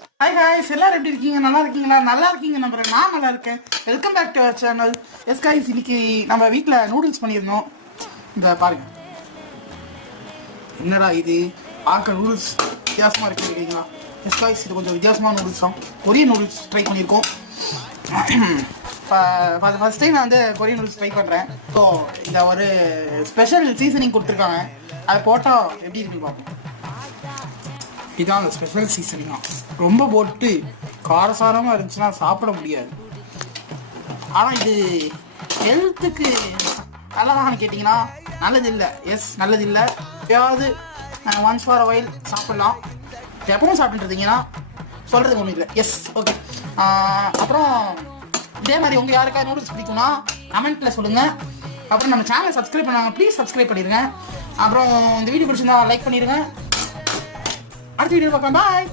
Hi guys, எல்லாரும் எப்படி இருக்கீங்க? நல்லா இருக்கீங்களா? நல்லா இருக்கீங்க நம்புறேன். நான் நல்லா இருக்கேன். Welcome back to our channel. Yes guys, இன்னைக்கு நம்ம வீட்டில் நூடுல்ஸ் பண்ணியிருந்தோம். இந்த பாருங்க, என்னடா இது பார்க்க நூடுல்ஸ் வித்தியாசமாக இருக்குங்களா? எஸ் காய்ஸ், இது கொஞ்சம் வித்தியாசமான நூடுல்ஸ் தான். கொரியன் நூடுல்ஸ் ட்ரை பண்ணியிருக்கோம். ஃபர்ஸ்ட் டைம் நான் வந்து கொரியன் நூடுல்ஸ் ட்ரை பண்ணுறேன். ஸோ இந்த ஒரு ஸ்பெஷல் சீசனிங் கொடுத்துருக்காங்க. அதை போட்டால் எப்படி இருக்குன்னு பார்ப்போம். இதான் அந்த ஸ்பெஷல் சீசனிங்கா. ரொம்ப போட்டு காரசாரமாக இருந்துச்சுன்னா சாப்பிட முடியாது. ஆனால் இது ஹெல்த்துக்கு நல்லதான்னு கேட்டிங்கன்னா நல்லது இல்லை. எஸ், நல்லது இல்லை. எப்பயாவது ஒன்ஸ் ஃபார் வைல் சாப்பிட்லாம். எப்பவும் சாப்பிட்டுருந்தீங்கன்னா சொல்கிறதுக்கு ஒன்றும் இல்லை. Yes, okay. அப்புறம் இதே மாதிரி உங்கள் யாருக்காவது நூடுல்ஸ் பிடிக்கும்னா கமெண்ட்டில் சொல்லுங்கள். அப்புறம் நம்ம சேனலை சப்ஸ்கிரைப் பண்ணாங்க, ப்ளீஸ் சப்ஸ்கிரைப் பண்ணிடுங்க. அப்புறம் இந்த வீடியோ பிடிச்சிருந்தா லைக் பண்ணிடுங்க. அடுத்த வீடியோ பார்க்கலாம். பாய்.